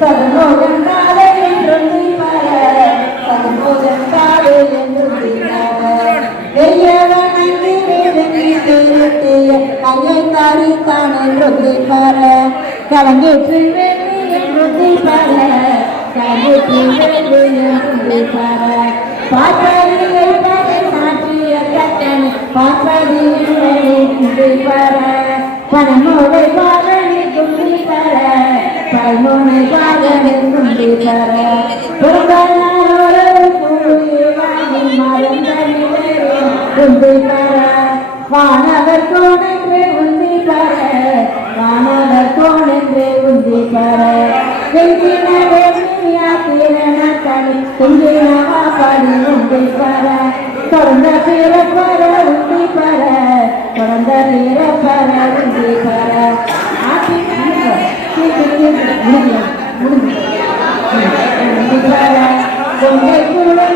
சதுமோகன் காலை என்று பல சதுமோகன் காலை என்று பர வெய்யவன் அங்கி வேதங்கி திருத்திய கையை தாரித்தான் வானவர் கோணென்றே உந்தி பர வானவர் கோணென்றே உந்தி பர தீரண தனி உண்மை பர தொடர்ந்த பிறப்பர பர தொடர்ந்த பர கொண்டை பர கொண்டை பர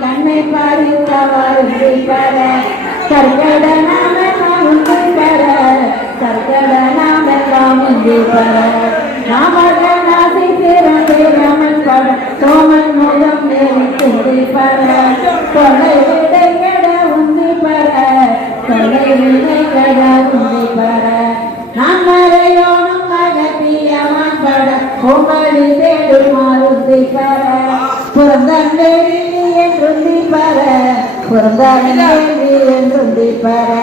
கண்ணை பாரித்தவாறு பர நாமெல்லாம் உண்டு பர நாமகனாசி சிறந்தே ரமன் பட சோமன் முகம் நேரிட்டு பர கொலை கட உந்தி பர கட உந்தி பர பட பர என்றுந்தி பர என்றுந்தி பர